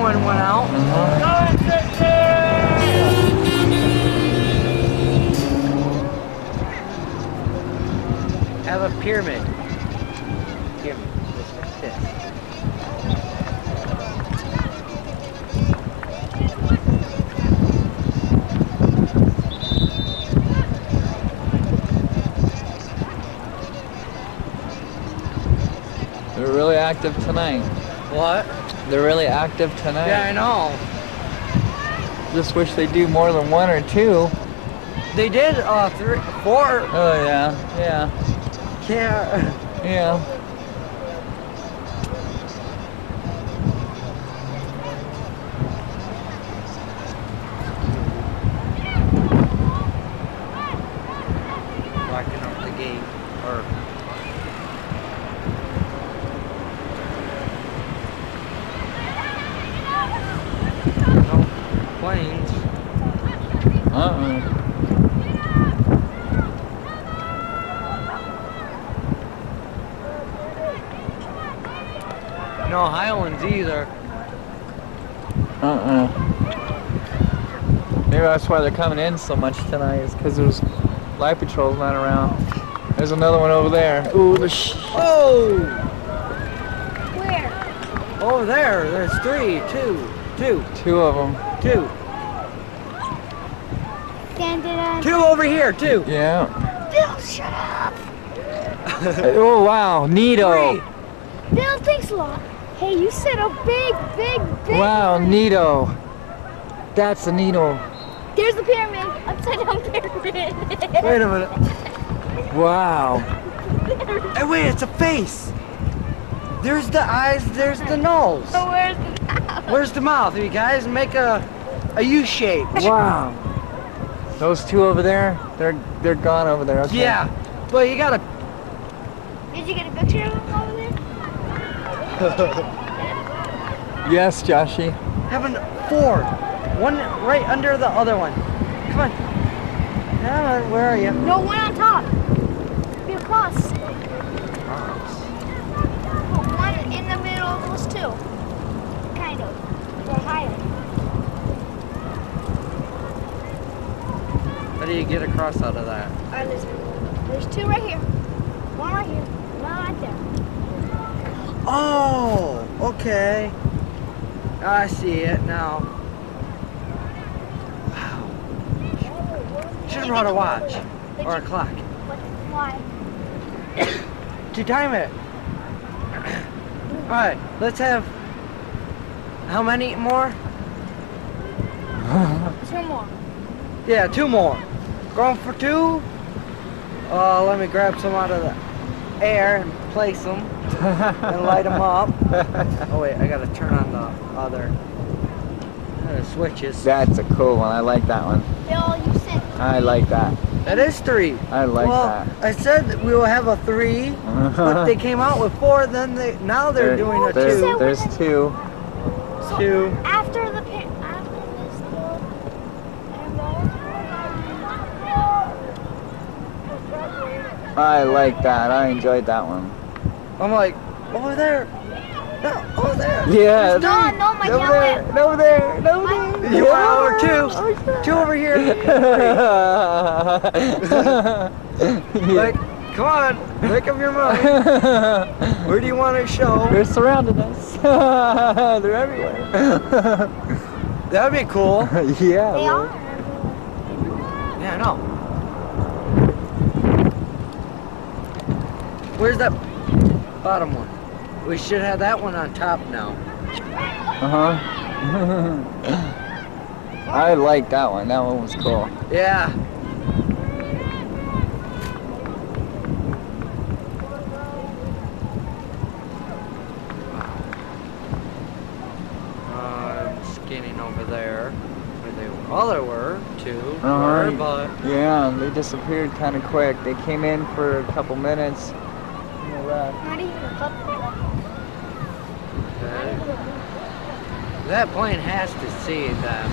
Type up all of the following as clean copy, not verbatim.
one went out. Have a pyramid. Pyramid. Just like this. They're really active tonight. What? They're really active tonight. Yeah, I know. Just wish they do more than 1 or 2. They did 3, 4. Oh yeah, yeah, Yeah. yeah. Blocking up the gate. Or no planes. No Highlands either. Maybe that's why they're coming in so much tonight, is because there's light patrols not around. There's another one over there. Ooh, Oh! Where? Over there. There's 3, 2. 2 of them. 2. Standing on. 2 over here, 2. Yeah. Bill, shut up. Oh wow, neato. 3. Bill, thanks a lot. Hey, you said a big. Wow, one. neato. That's a neato. There's the pyramid. Upside down pyramid. Wait a minute. Wow. Hey, wait, it's a face. There's the eyes, there's the nose. So where's the mouth? Where's the mouth? You guys make a U shape. Wow. Those 2 over there, they're gone over there. Okay. Yeah. Well, you gotta. Did you get a picture of him over there? Yes, Joshy. Having 4. One right under the other one. Come on. Come on, where are you? No, one on top. Be across. One in the middle of those 2. Kind of. Or higher. How do you get across out of that? Alright, listen. There's 2 right here. One right here. One right there. Oh, okay. I see it now. Wow. Should have brought a watch or a clock Why? to time it. All right, let's have. How many more? 2 more. Yeah, 2 more. Going for 2. Let me grab some out of the air and place them and light them up. Oh wait, I gotta turn on the other switches. That's a cool one. I like that one. Bill, you said. I like that. That is 3. I like well, that. I said that we will have a 3, but they came out with 4. Then now they're doing a 2. There's 2. So 2. after this bill, I like that. I enjoyed that one. I'm like, over there. No, over there. Yeah. No, my camera. Over there. You went over 2. 2 over here. Like, come on, make up your mind. Where do you want to show? They're surrounding us. They're everywhere. That'd be cool. Yeah. They are. Yeah, I know. Where's that bottom one? We should have that one on top now. I like that one. That one was cool. Yeah. I'm scanning over there where they were. Well, there were 2, but Yeah, they disappeared kind of quick. They came in for a couple minutes. And they left. Not even a couple. okay. That plane has to see them.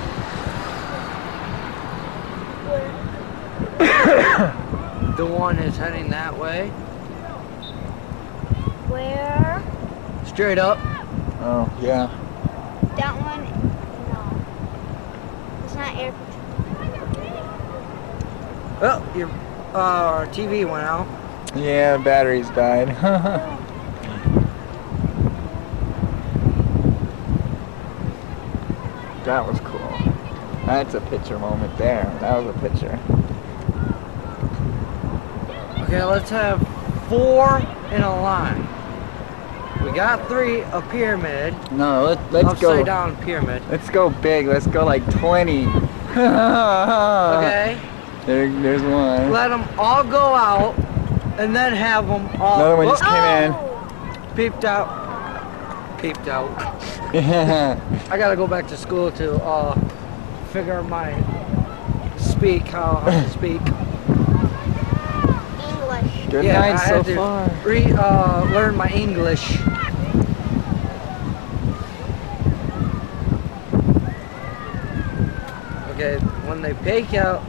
The one is heading that way. Where? Straight up. Oh, yeah. That one, no. It's not air control. Oh, your TV went out. Yeah, batteries died. That was cool. That's a picture moment there. That was a picture. Okay, let's have 4 in a line. We got 3, a pyramid. No, let's go. Upside down pyramid. Let's go big. Let's go like 20. Okay. There's one. Let them all go out, and then have them all. Another one just came in. Peeped out. Peeped out. Yeah. I gotta go back to school to figure my how to speak. English. Good Yeah, night I so had to far. learn my English. Okay, when they peek out.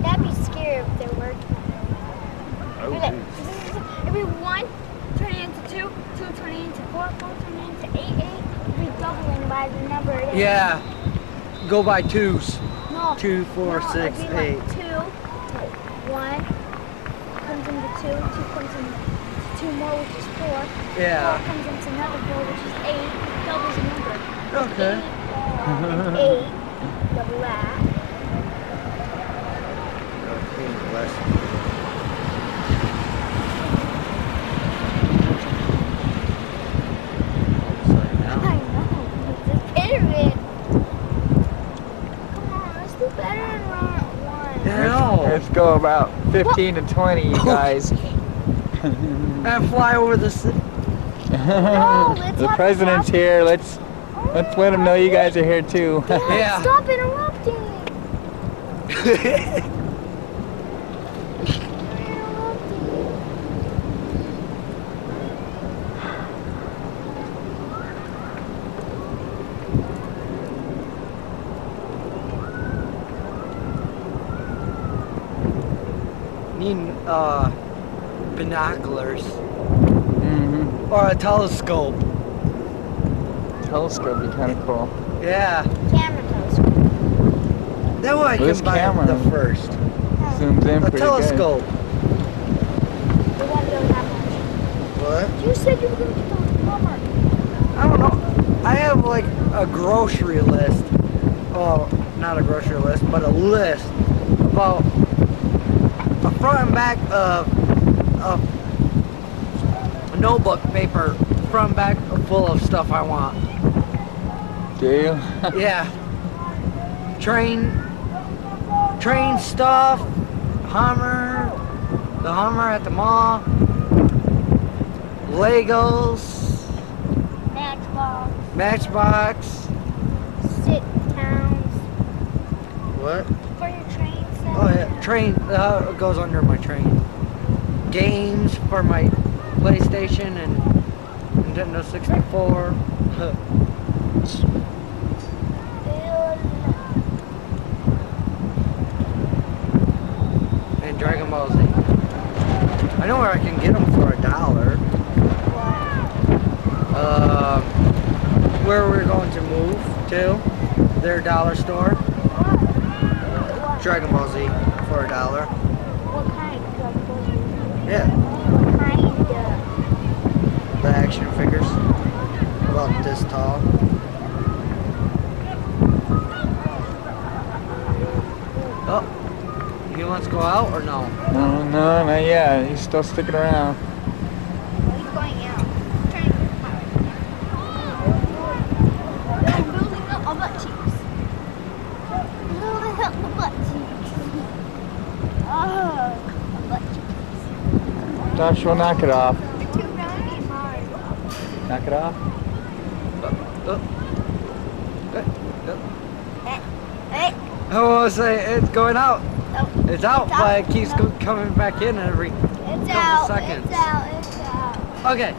That'd be scary if they were. Oh, Like, geez. every 1 turning into 2, 2 turning into 4, 4 turning into 8, 8. It'd be doubling by the number it is. Yeah, go by 2s. No. 2, 4, no, 6, it'd be 8. Like 2, 1 comes into 2, 2 comes into 2 more, which is 4. Yeah. 4 comes into another 4, which is 8. Doubles the number. Okay. 8, double that. I know, it's a pyramid. Come on, let's do better than round 1. I know. Let's go about 15 to 20, you guys. And fly over the city. let's The have president's a here. Let's let him know you guys are here too. Yeah. Stop interrupting. Need binoculars Mm-hmm. or a telescope. Telescope would be kind of cool. Yeah. Camera telescope. That way I This can buy camera- the first. Zooms in A pretty telescope. We won't go that much. What? You said you were going to get those Walmart. I don't know. I have like a grocery list. Oh, not a grocery list, but a list about a front and back of a notebook paper, front and back full of stuff I want. good. Do you? Yeah. Train stuff, the Hummer at the mall, Legos, Matchbox. Sit towns. What? For your train set. Oh yeah, train. It goes under my train. Games for my PlayStation and Nintendo 64. And Dragon Ball Z. I know where I can get them for $1. Where we're going to move to, their dollar store. What? Dragon Ball Z for $1. What kind? Yeah, What kind? the action figures. About this tall. Oh, he wants to go out or no? No, no, not yet. He's still sticking around. He's going out. Turn your power. They're building up a butt cheeks. Building up the butt cheeks. Oh, butt cheeks. Joshua, knock it off. They're too round and hard. Knock it off. Hey. I want to say it's going out. Oh, It's out, It's out. but it keeps coming back in every it's couple out. seconds. It's out. It's out. Okay,